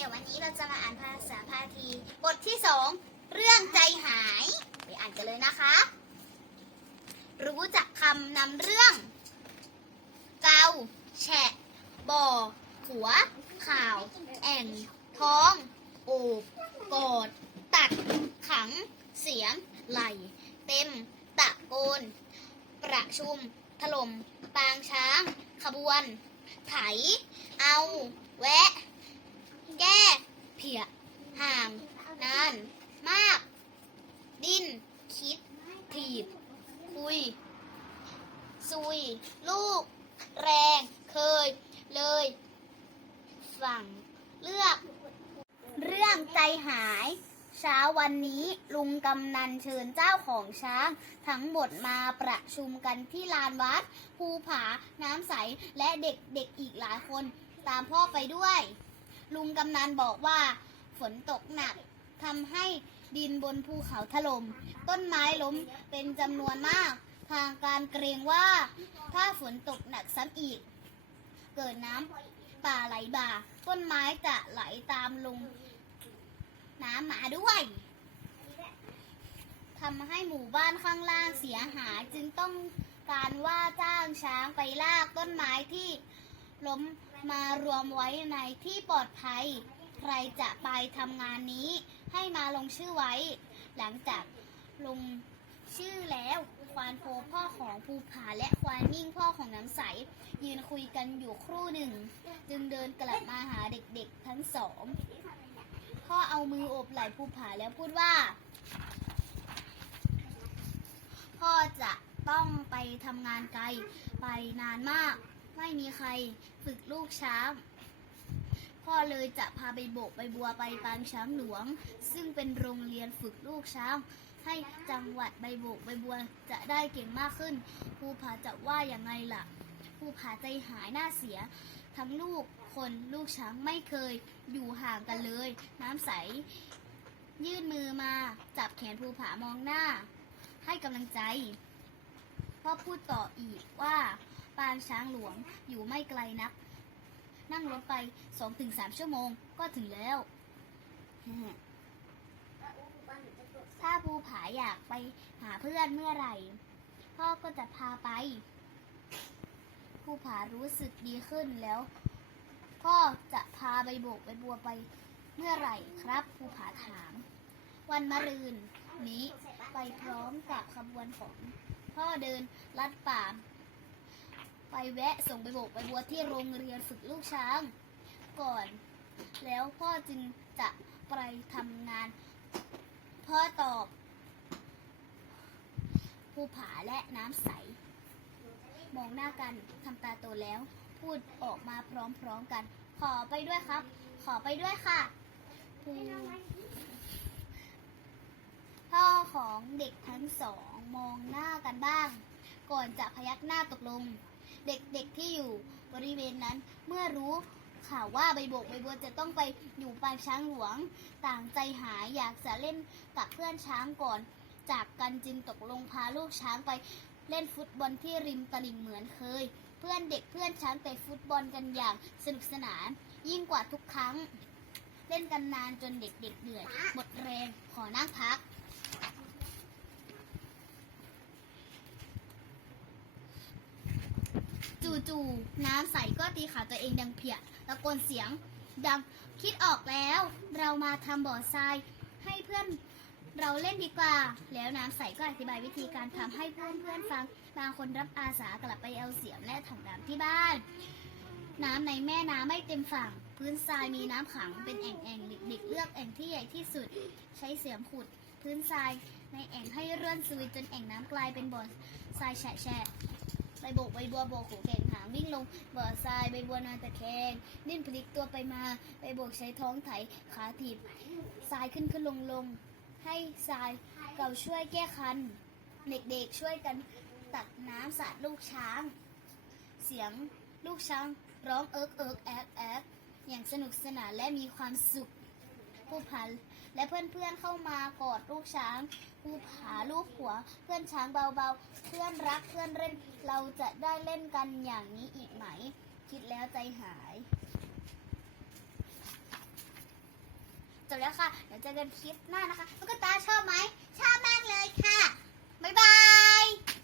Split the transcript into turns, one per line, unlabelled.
ดี๋ยววันนี้เราจะมาอ่านภาษาพาที บทที่สองเรื่องใจหาย ไปอ่านกันเลยนะคะ รู้จักคำนำเรื่อง เกาแฉะบ่อหัว ข่าว แอ่ง ท้อง โอบกอด ตัด ขัง เสียง ไหล เต็ม ตะโกน ประชุม ถล่ม ปางช้าง ขบวน ไถ เอา แวะ แก้เพียห่างนานมาก ดิ้น คิด ถีบ คุย ซุย ลูก แรง เคย เลย ฝั่ง เลือก เรื่องใจหายเช้าวันนี้ลุงกำนันเชิญเจ้าของช้าง ทั้งหมดมาประชุมกันที่ลานวัดภูผาน้ำใสและเด็กๆอีกหลายคน ตามพ่อไปด้วย ลุงกำนันบอกว่า ฝนตกหนักทำให้ดินบนภูเขาถล่มต้นไม้ล้มเป็นจำนวนมาก ทางการเกรงว่า ถ้าฝนตกหนักซ้ำอีก เกิดน้ำป่าไหลบ่า ต้นไม้จะไหลตามลงน้ำมาด้วยทำให้หมู่บ้านข้างล่างเสียหายจึงต้องการว่าจ้างช้างไปลากต้นไม้ที่ ล้มมารวมไว้ในที่ปลอดภัย ใครจะไปทำงานนี้ให้มาลงชื่อไว้ หลังจากลงชื่อแล้วควานโพพ่อของภูผาและควานนิ่งพ่อของน้ำใส ยืนคุยกันอยู่ครู่หนึ่ง จึงเดินกลับมาหาเด็กๆทั้งสองพ่อเอามือโอบไหล่ภูผาแล้วพูดว่า พ่อจะต้องไปทำงานไกลไปนานมาก ไม่มีใครฝึกลูกช้าง พ่อเลยจะพาไปโบกใบบัวไปปางช้างหลวง ซึ่งเป็นโรงเรียนฝึกลูกช้าง ให้จังหวัดใบโบกใบบัวจะได้เก่งมากขึ้นภูผาจะว่าอย่างไงล่ะภูผาใจหายหน้าเสีย ทั้งลูกคนลูกช้างไม่เคยอยู่ห่างกันเลย น้ำใส ยื่นมือมาจับแขนภูผามองหน้า ให้กำลังใจพ่อพูดต่ออีกว่า ปางช้างหลวงอยู่ไม่ไกลนัก นั่งรถไป2-3ชั่วโมงก็ถึงแล้ว ถ้าภูผาอยากไปหาเพื่อนเมื่อไหร่ พ่อก็จะพาไป ภูผารู้สึกดีขึ้นแล้วพ่อจะพาไปโบกไปบัวไปเมื่อไหร่ครับภูผาถาม วันมะรืนนี้ไปพร้อมกับขบวนของพ่อเดินลัดป่า ไปแวะส่งไปโบกไปบัวที่โรงเรียนฝึกลูกช้าง ก่อน แล้วพ่อจึงจะไปทำงาน พ่อตอบภูผาและน้ำใส มองหน้ากันทำตาโตแล้ว พูดออกมาพร้อมๆกัน ขอไปด้วยครับ ขอไปด้วยค่ะภูพ่อของเด็กทั้งสองมองหน้ากันบ้าง ก่อนจะพยักหน้าตกลง เด็กๆที่อยู่บริเวณนั้นเมื่อรู้ข่าวว่าใบโบกใบบัวจะต้องไปอยู่ปางช้างหลวง ต่างใจหายอยากจะเล่นกับเพื่อนช้างก่อน จากกันจึงตกลงพาลูกช้างไปเล่นฟุตบอลที่ริมตลิ่งเหมือนเคย เพื่อนเด็กเพื่อนช้างเตะฟุตบอลกันอย่างสนุกสนาน ยิ่งกว่าทุกครั้ง เล่นกันนานจนเด็กๆเหนื่อยหมดแรงขอนั่งพัก จู่ๆน้ำใสก็ตีขาตัวเองดังเพียตะโกนเสียง ดังคิดออกแล้ว เรามาทำบ่อทรายให้เพื่อนเราเล่นดีกว่า แล้วน้ำใสก็อธิบายวิธีการทำให้เพื่อนๆฟัง บางคนรับอาสากลับไปเอาเสียมและถังน้ำที่บ้าน น้ำในแม่น้ำไม่เต็มฝั่ง พื้นทรายมีน้ำขังเป็นแอ่งๆเด็กๆเลือกแอ่งที่ใหญ่ที่สุด ใช้เสียมขุด พื้นทรายในแอ่งให้เรื่อนซุยจนแอ่งน้ำกลายเป็นบ่อทรายแฉะ ใบโบกใบบัวโบกหูแก่งหางวิ่งลงบ่อทรายใบบัวนอนตะแคงดิ้นพลิกตัวไปมาใบโบกใช้ท้องไถขาถีบทรายขึ้นขึ้นลงลงให้ทรายเก่าช่วยแก้คัน เด็กๆช่วยกันตักน้ำสาดลูกช้าง เสียงลูกช้างร้องเอิกเอิกแอกแอกอย่างสนุกสนานและมีความสุขผู้พัน และเพื่อนๆเเข้ามากอดลูกช้างภูผาลูกหัว เพื่อนช้างเบาๆ เพื่อนรักเพื่อนเล่น เราจะได้เล่นกันอย่างนี้อีกไหม คิดแล้วใจหายจบแล้วค่ะ เดี๋ยวเจอกันคลิปหน้านะคะตุ๊กตาชอบไหม ชอบมากเลยค่ะ บ๊ายบาย